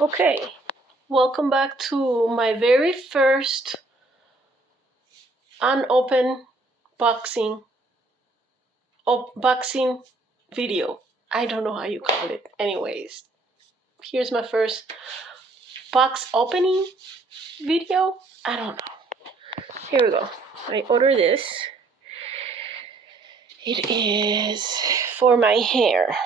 Okay, welcome back to my very first unopened boxing video. I don't know how you call it. Anyways, here's my first box opening video. I don't know. Here we go. I ordered this. It is for my hair,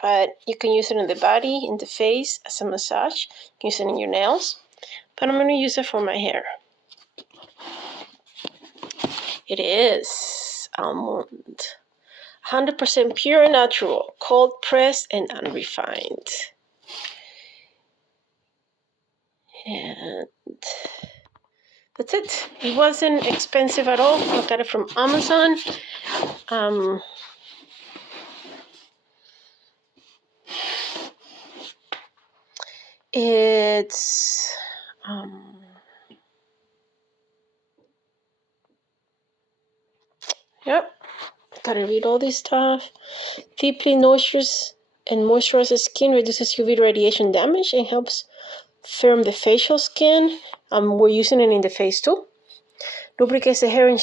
but you can use it in the body, in the face, as a massage. You can use it in your nails, but I'm going to use it for my hair. It is almond. 100% pure and natural, cold pressed and unrefined. And that's it. It wasn't expensive at all. I got it from Amazon. It's yep. Gotta read all this stuff. Deeply nourishes and moisturizes skin, reduces UV radiation damage, and helps firm the facial skin. We're using it in the face too. Lubricates the hair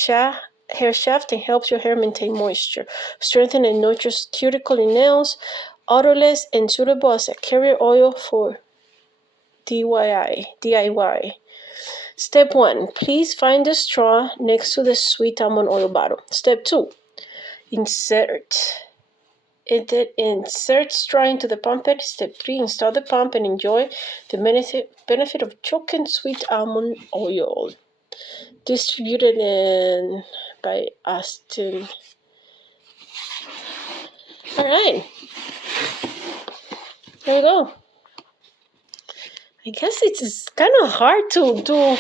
shaft and helps your hair maintain moisture. Strengthen and nurtures cuticle and nails. Odorless and suitable as a carrier oil for DIY. Step 1. Please find the straw next to the sweet almond oil bottle. Step 2. Insert straw into the pump head. Step 3. Install the pump and enjoy the benefit of choking sweet almond oil. Distributed by Austin. All right. There we go. I guess it's kind of hard to do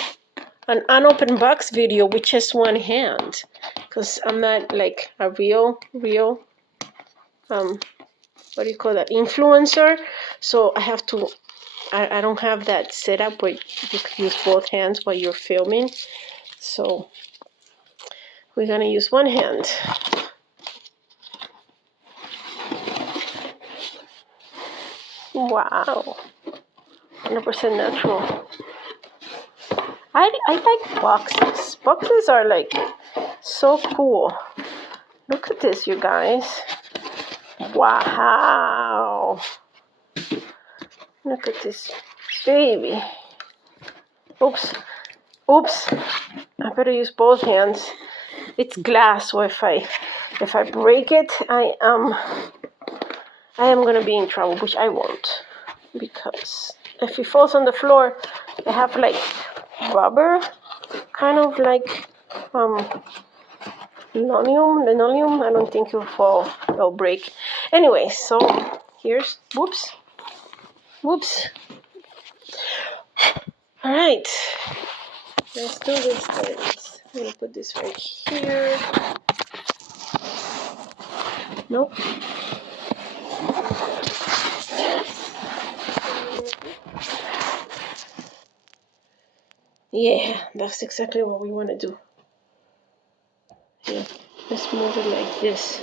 an unopened box video with just one hand, because I'm not like a real what do you call that, influencer. So I have to. I don't have that setup where you can use both hands while you're filming. So we're gonna use one hand. Wow, 100% natural. I like boxes. Boxes are like so cool. Look at this, you guys. Wow. Look at this baby. Oops. I better use both hands. It's glass, so if I break it, I am gonna be in trouble, which I won't, because if it falls on the floor, I have like rubber, kind of like linoleum. I don't think it'll break. Anyway, so here's whoops. All right, let's do this first. I'm gonna put this right here. Nope. Yeah, that's exactly what we want to do. Here, let's move it like this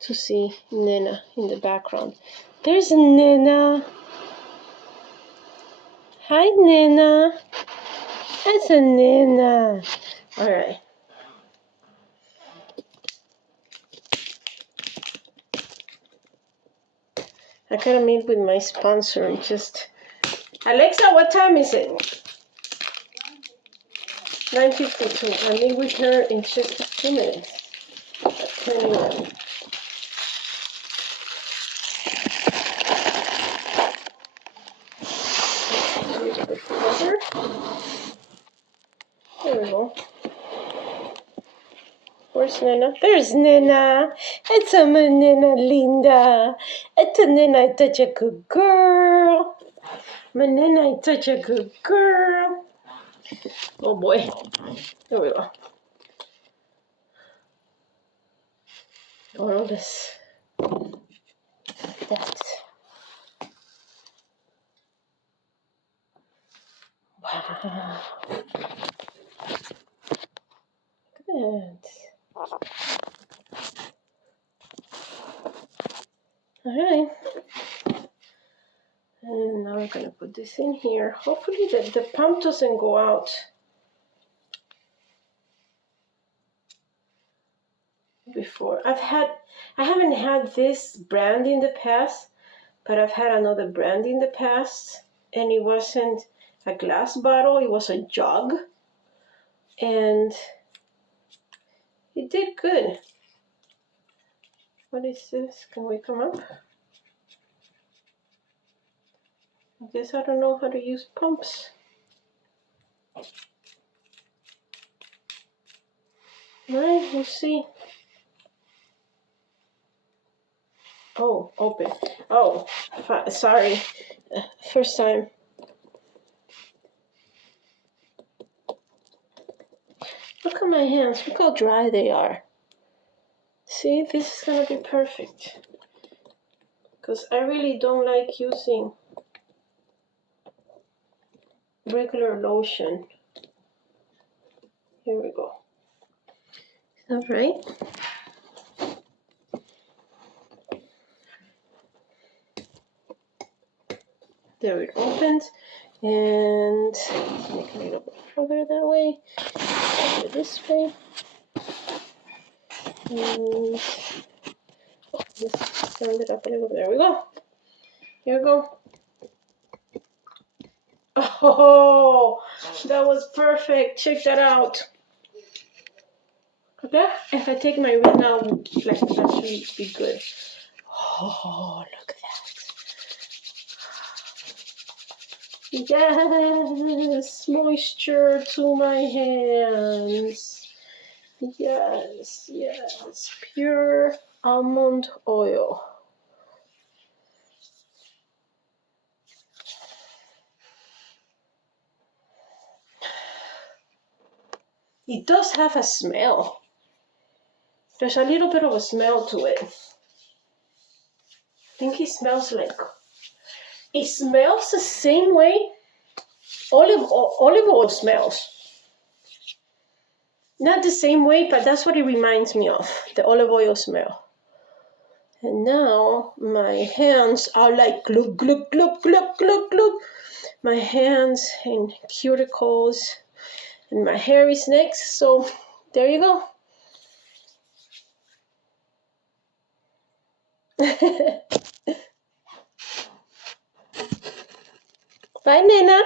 to see Nena in the background. There's Nena. Hi, Nena. That's a Nena. All right. I gotta meet with my sponsor and just... Alexa, what time is it? 9:52. I'll meet with her in just a few minutes. At 21. There we go. Where's Nena? There's Nena. It's a Nena linda. It's a Nena, such a good girl. My Nena is such a good girl. Oh boy. There we go. All this. That. Wow. Good. All right. I'm gonna put this in here. Hopefully the pump doesn't go out. Before I haven't had this brand in the past, but I've had another brand in the past, and it wasn't a glass bottle, it was a jug, and it did good. What is this? Can we come up? I guess I don't know how to use pumps. Alright, we'll see. Oh, open. Oh, sorry. First time. Look at my hands. Look how dry they are. See, this is gonna be perfect. Because I really don't like using regular lotion. Here we go. Is that right? There it opens. And make it a little bit further that way. Go this way. And let's stand it up a little bit. There we go. Here we go. Oh, that was perfect. Check that out. Okay, if I take my ring out, like that should be good. Oh, look at that. Yes, moisture to my hands. Yes, yes, pure almond oil. It does have a smell. There's a little bit of a smell to it. I think it smells like, it smells the same way olive oil smells. Not the same way, but that's what it reminds me of, the olive oil smell. And now my hands are like glug, glug, glug, glug, glug, glug. My hands and cuticles, and my hair is next. So there you go. Bye, Nena.